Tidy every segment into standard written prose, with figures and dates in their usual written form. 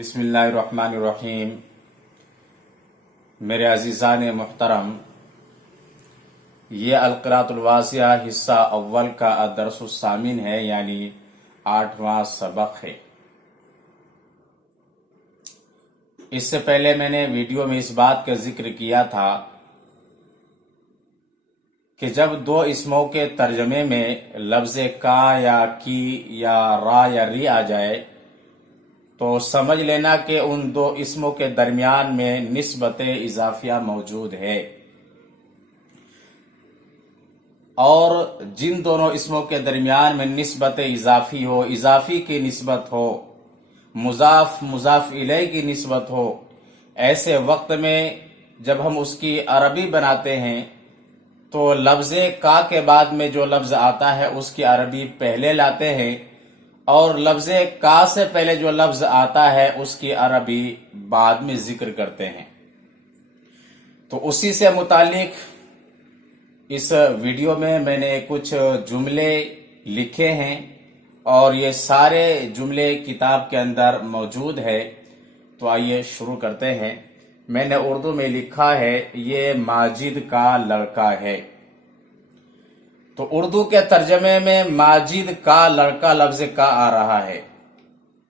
बिस्मिल्लाहिर्रहमानिर्रहीम। मेरे अजीज़ान मुहतरम, ये अलक़िराअतुल वासिया हिस्सा अव्वल का दरसुस्सामिन है, यानी 8वां सबक है। इससे पहले मैंने वीडियो में इस बात का जिक्र किया था कि जब दो इसमों के तर्जमे में लफ्ज़ का या की या रा या री आ जाए तो समझ लेना कि उन दो इसमों के दरमियान में निस्बत इजाफिया मौजूद है, और जिन दोनों इसमों के दरमियान में निस्बत इजाफी हो, इजाफी की निस्बत हो, मुजाफ मुजाफ इलैह की निस्बत हो, ऐसे वक्त में जब हम उसकी अरबी बनाते हैं तो लफ्ज़ का के बाद में जो लफ्ज़ आता है उसकी अरबी पहले लाते हैं, और लफ्ज़ का से पहले जो लफ्ज़ आता है उसकी अरबी बाद में जिक्र करते हैं। तो उसी से मुतालिक इस वीडियो में मैंने कुछ जुमले लिखे हैं और ये सारे जुमले किताब के अंदर मौजूद है। तो आइए शुरू करते हैं। मैंने उर्दू में लिखा है, ये माजिद का लड़का है। तो उर्दू के तर्जमे में माजिद का लड़का लफ्ज़ का आ रहा है,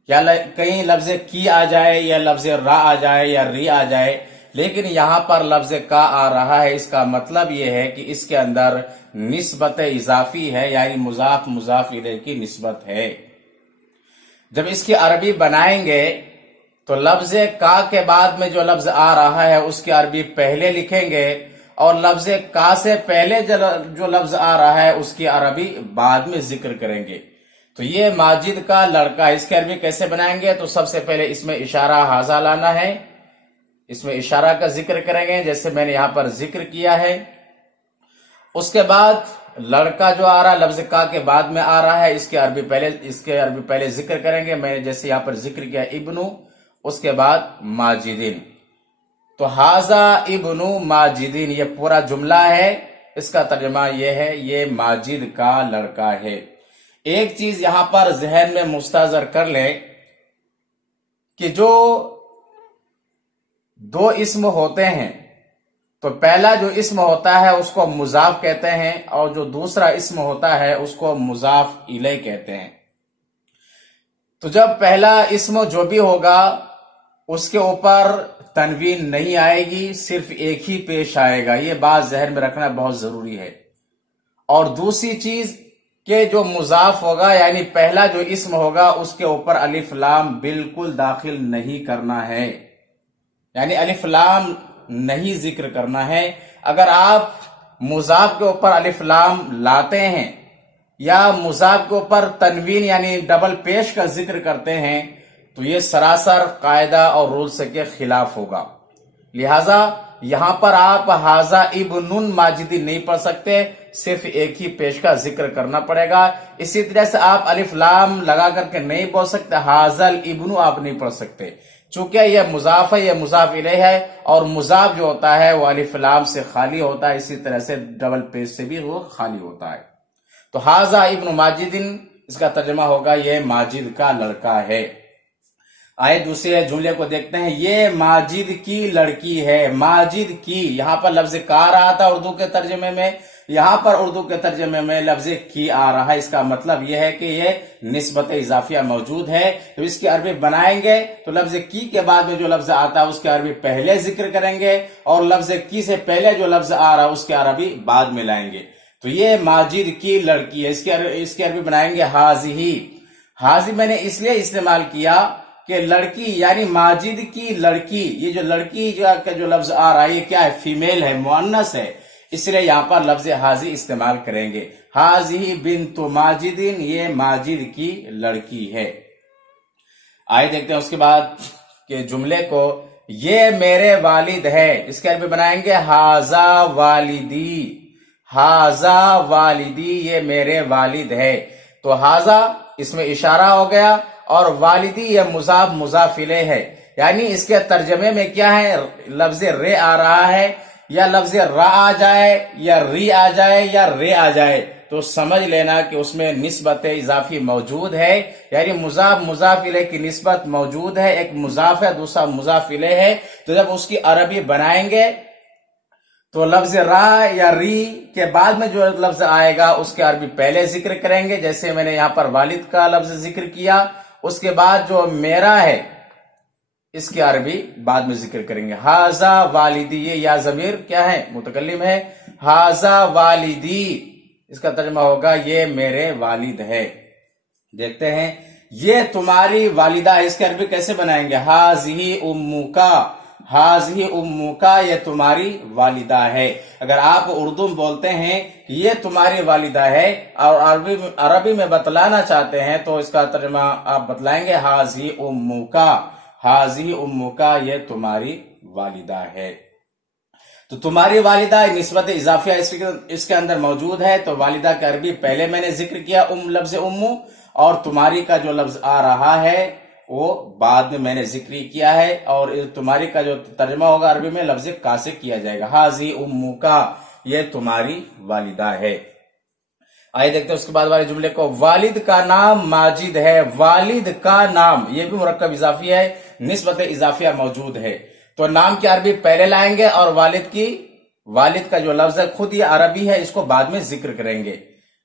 या कहीं लफ्ज़ की आ जाए या लफ्ज़ रा आ जाए या री आ जाए, लेकिन यहां पर लफ्ज़ का आ रहा है। इसका मतलब यह है कि इसके अंदर निस्बत इजाफी है, यानी मुजाफ मुजाफ इलैह की निस्बत है। जब इसकी अरबी बनाएंगे तो लफ्ज़ का के बाद में जो लफ्ज़ आ रहा है उसकी अरबी पहले लिखेंगे, और लफ्ज़ का से पहले जो लफ्ज़ आ रहा है उसकी अरबी बाद में जिक्र करेंगे। तो ये माजिद का लड़का है। इसकी अरबी कैसे बनाएंगे? तो सबसे पहले इसमें इशारा हाजा लाना है, इसमें इशारा का जिक्र करेंगे जैसे मैंने यहां पर जिक्र किया है। उसके बाद लड़का जो आ रहा है लफ्ज़ का के बाद में आ रहा है, इसके अरबी पहले जिक्र करेंगे। मैंने जैसे यहां पर जिक्र किया इब्नु, उसके बाद माजिदिन। तो हाजा इब्नु माजिदिन ये पूरा जुमला है। इसका तर्जुमा ये है, ये माजिद का लड़का है। एक चीज यहां पर जहन में मुस्तहज़र कर ले कि जो दो इस्म होते हैं तो पहला जो इस्म होता है उसको मुजाफ कहते हैं, और जो दूसरा इस्म होता है उसको मुजाफ इलैह कहते हैं। तो जब पहला इस्म जो भी होगा उसके ऊपर तनवीन नहीं आएगी, सिर्फ एक ही पेश आएगा। ये बात जहन में रखना बहुत जरूरी है। और दूसरी चीज के जो मुजाफ होगा, यानी पहला जो इस्म होगा उसके ऊपर अलिफ लाम बिल्कुल दाखिल नहीं करना है, यानी अलिफ लाम नहीं जिक्र करना है। अगर आप मुजाफ के ऊपर अलिफ लाम लाते हैं या मुजाफ के ऊपर तनवीन यानी डबल पेश का जिक्र करते हैं तो ये सरासर कायदा और रूल्स के खिलाफ होगा। लिहाजा यहां पर आप हाजा इब्नुन माजिदिन नहीं पढ़ सकते, सिर्फ एक ही पेश का जिक्र करना पड़ेगा। इसी तरह से आप अलिफ लाम लगा करके नहीं बोल सकते, हाजल इब्नु आप नहीं पढ़ सकते, चूंकि यह मुजाफ है, यह मुजाफ इलैह है, और मुजाफ जो होता है वो अलिफ लाम से खाली होता है, इसी तरह से डबल पेश से भी वो खाली होता है। तो हाजा इब्नु माजिदिन इसका तर्जुमा होगा, यह माजिद का लड़का है। आइए दूसरे जुमले को देखते हैं। ये माजिद की लड़की है। माजिद की, यहां पर लफ्ज का रहा था उर्दू के तर्जुमे में, यहां पर उर्दू के तर्जुमे में लफ्ज की आ रहा है। इसका मतलब यह है कि ये निस्बत इजाफिया मौजूद है। तो इसकी अरबी बनाएंगे तो लफ्ज की के बाद में जो लफ्ज आता है उसकी अरबी पहले जिक्र करेंगे, और लफ्ज की से पहले जो लफ्ज आ रहा है उसकी अरबी बाद में लाएंगे। तो ये माजिद की लड़की है। इसकी अरबी बनाएंगे हाजी। हाजी मैंने इसलिए इस्तेमाल किया कि लड़की यानी माजिद की लड़की, ये जो लड़की जो लफ्ज आ रहा है ये क्या है? फीमेल है, मुअन्नस है, इसलिए यहां पर लफ्ज हाजी इस्तेमाल करेंगे। हाजी बिन्तु माजिदिन, ये माजिद की लड़की है। आइए देखते हैं उसके बाद के जुमले को। ये मेरे वालिद है। इसके अरबी बनाएंगे हाजा वालिदी। हाजा वालिदी, ये मेरे वालिद है। तो हाजा इसमें इशारा हो गया, और वालिदी यह मुजाफ मुजाफ इलैह है, यानी इसके तर्जमे में क्या है? लफ्ज रे आ रहा है, या लफ्ज रा आ जाए, या री आ जाए, या रे आ जाए, تو समझ लेना कि उसमें निस्बत इजाफी मौजूद है, यानी मुजाफ मुजाफ इले की निस्बत मौजूद है, एक मुजाफ है दूसरा मुजाफ इले है। तो जब उसकी अरबी बनाएंगे तो लफ्ज रा या री के बाद में जो लफ्ज आएगा उसके अरबी पहले जिक्र करेंगे, जैसे मैंने यहां पर वालिद का लफ्ज जिक्र किया, उसके बाद जो मेरा है इसकी अरबी बाद में जिक्र करेंगे। हाजा वालिदी, ये या जमीर क्या है, मुतकल्लिम है। हाजा वालिदी, इसका तर्जुमा होगा ये मेरे वालिद है। देखते हैं, ये तुम्हारी वालिदा है, इसकी अरबी कैसे बनाएंगे। हाज़िही उम्मुका, हाज़िही उम्मुका, ये तुम्हारी वालिदा है। अगर आप उर्दू में बोलते हैं कि ये तुम्हारी वालिदा है और अरबी में बतलाना चाहते हैं तो इसका तर्जुमा आप बतलाएंगे हाज़िही उम्मुका, हाज़िही उम्मुका, ये तुम्हारी वालिदा है। तो तुम्हारी वालिदा निस्बत इजाफिया इसके अंदर मौजूद है। तो वालिदा की अरबी पहले मैंने जिक्र किया लफ्ज उम्मू, और तुम्हारी का जो लफ्ज आ रहा है वो बाद में मैंने जिक्र किया है, और तुम्हारी का जो तर्जुमा होगा अरबी में लफ्ज का से किया जाएगा। हाजी उम्मू का, ये तुम्हारी वालिदा है। आइए देखते हैं उसके बाद वाले जुमले को। वालिद का नाम माजिद है, वालिद का नाम, ये भी मुरक्कब इजाफी है, निस्बत इजाफिया मौजूद है। तो नाम की अरबी पहले लाएंगे और वालिद का जो लफ्ज है खुद ये अरबी है, इसको बाद में जिक्र करेंगे।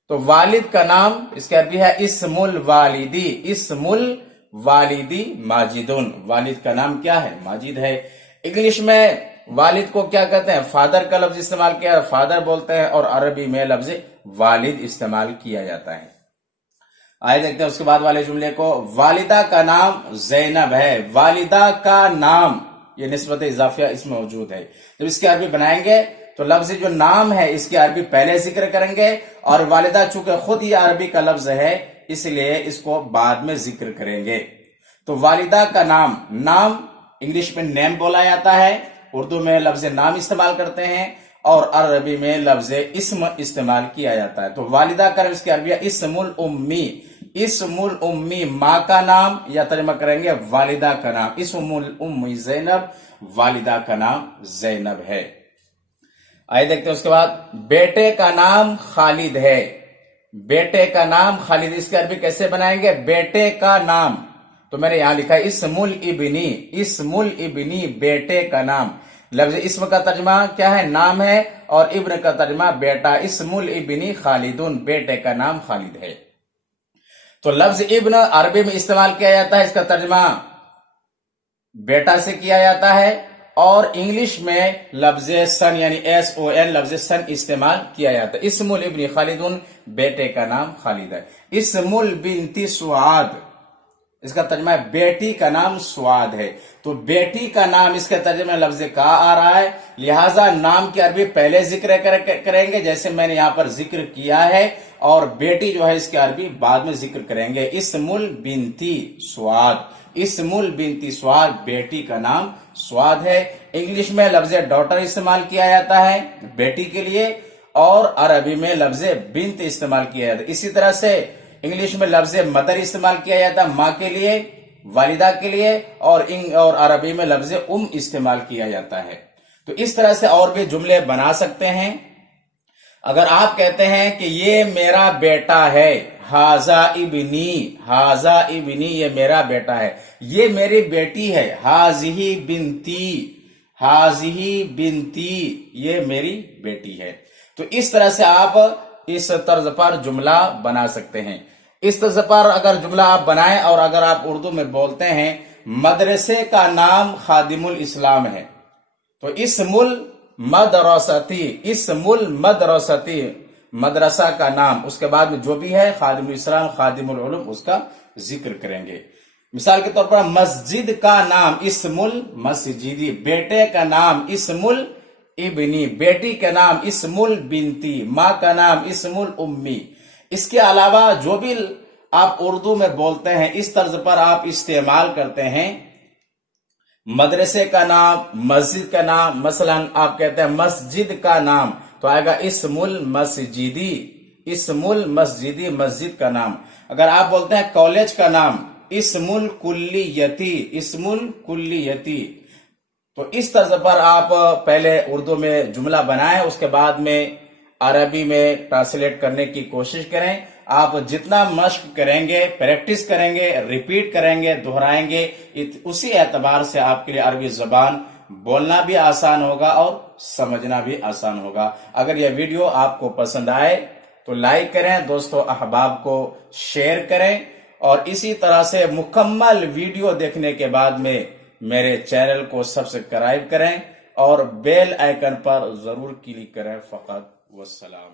तो वालिद का नाम इसकी अरबी है इस्मुल वालिदी, इस्मुल वालिदी माजिदुन, वालिद का नाम क्या है, माजिद है। इंग्लिश में वालिद को क्या कहते हैं, फादर का लफ्ज इस्तेमाल किया, फादर बोलते हैं, और अरबी में लफ्ज वालिद इस्तेमाल किया जाता है। आइए देखते हैं उसके बाद वाले जुमले को। वालिदा का नाम जैनब है, वालिदा का नाम, ये निस्बत इजाफिया इसमें मौजूद है। जब इसकी अरबी बनाएंगे तो लफ्ज जो नाम है इसकी अरबी पहले जिक्र करेंगे, और वालिदा चूंकि खुद ये अरबी का लफ्ज है इसलिए इसको बाद में जिक्र करेंगे। तो वालिदा का नाम, नाम इंग्लिश में नेम बोला जाता है, उर्दू में लफ्ज नाम इस्तेमाल करते हैं, और अरबी में लफ्ज इस्म इस्तेमाल किया जाता है। तो वालिदा का इसकी अरबी इस्मुल उम्मी, इस्मुल उम्मी, माँ का नाम, या तर्जुमा करेंगे वालिदा का नाम, इस्मुल उम्मी जैनब, वालिदा का नाम जैनब है। आइए देखते हैं उसके बाद। बेटे का नाम खालिद है, बेटे का नाम खालिद, इसकी अरबी कैसे बनाएंगे, बेटे का नाम। तो मैंने यहां लिखा इस्मुल इब्नी, इस्मुल इब्नी, बेटे का नाम। लफ्ज इस्म का तर्जुमा क्या है, नाम है, और इब्न का तर्जुमा बेटा। इस्मुल इब्नी खालिदुन, बेटे का नाम खालिद है। तो लफ्ज इब्न अरबी में इस्तेमाल किया जाता है, इसका तर्जुमा बेटा से किया जाता है, और इंग्लिश में लफ्ज सन यानी SON लफ्ज सन इस्तेमाल किया जाता है। इस्मुल इब्नी खालिदुन, बेटे का नाम खालिद है। इस्मुल बिनती सुआद, इसका तर्जुमा है बेटी का नाम सुआद है। तो बेटी का नाम इसके तर्जुमे में लफ्ज का आ रहा है, लिहाजा नाम की अरबी पहले जिक्र करेंगे जैसे मैंने यहां पर जिक्र किया है, और बेटी जो है इसकी अरबी बाद में जिक्र करेंगे। इस्मुल बिनती सुआद, इस्मुल बिनती सुआद, बेटी का नाम सुआद है। इंग्लिश में लफ्ज डॉटर इस्तेमाल किया जाता है बेटी के लिए, और अरबी में लफ्ज बिन्त इस्तेमाल किया जाता है। इसी तरह से इंग्लिश में लफ्ज मदर इस्तेमाल किया जाता है माँ के लिए, वालिदा के लिए, और अरबी में लफ्ज इस्तेमाल किया जाता है। तो इस तरह से और भी जुमले बना सकते हैं। अगर आप कहते हैं कि ये मेरा बेटा है, हाजा इब्नी, हाजा इब्नी, ये मेरा बेटा है, ये मेरी बेटी है, हाजिही बिनती, हाजिही बिनती, ये मेरी बेटी है। तो इस तरह से आप इस तर्ज पर जुमला बना सकते हैं। इस तर्ज पर अगर जुमला आप बनाएं, और अगर आप उर्दू में बोलते हैं मदरसे का नाम खादिमुल इस्लाम है, तो इस्मुल मदरसती, इस्मुल मदरसती, मदरसा का नाम, उसके बाद में जो भी है खादिमुल इस्लाम, खादिमुल उलूम, उसका जिक्र करेंगे। मिसाल के तौर पर मस्जिद का नाम इस्मुल मस्जिदी, बेटे का नाम इस्मुल इब्नी, बेटी का नाम इस्मुल बिनती, माँ का नाम इस्मुल उम्मी। इसके अलावा जो भी आप उर्दू में बोलते हैं इस तर्ज पर आप इस्तेमाल करते हैं। मदरसे का नाम, मस्जिद का नाम, मसलन आप कहते हैं मस्जिद का नाम, तो आएगा इस्मुल मस्जिदी, इस्मुल मस्जिदी, मस्जिद का नाम। अगर आप बोलते हैं कॉलेज का नाम इस्मुल कुल्लियती, इस्मुल कुल्लियती। तो इस तर्ज पर आप पहले उर्दू में जुमला बनाएं, उसके बाद में عربی میں ٹرانسلیٹ کرنے کی کوشش کریں. آپ جتنا مشق کریں گے، پریکٹس کریں گے، ریپیٹ کریں گے، دہرائیں گے، اسی اعتبار سے آپ کے لیے عربی زبان بولنا بھی آسان ہوگا اور سمجھنا بھی آسان ہوگا. اگر یہ ویڈیو آپ کو پسند آئے تو لائک کریں، دوستو احباب کو شیئر کریں، اور اسی طرح سے مکمل ویڈیو دیکھنے کے بعد میں میرے چینل کو سبسکرائب کریں اور بیل آئیکن پر ضرور کلک کریں. فقط والسلام.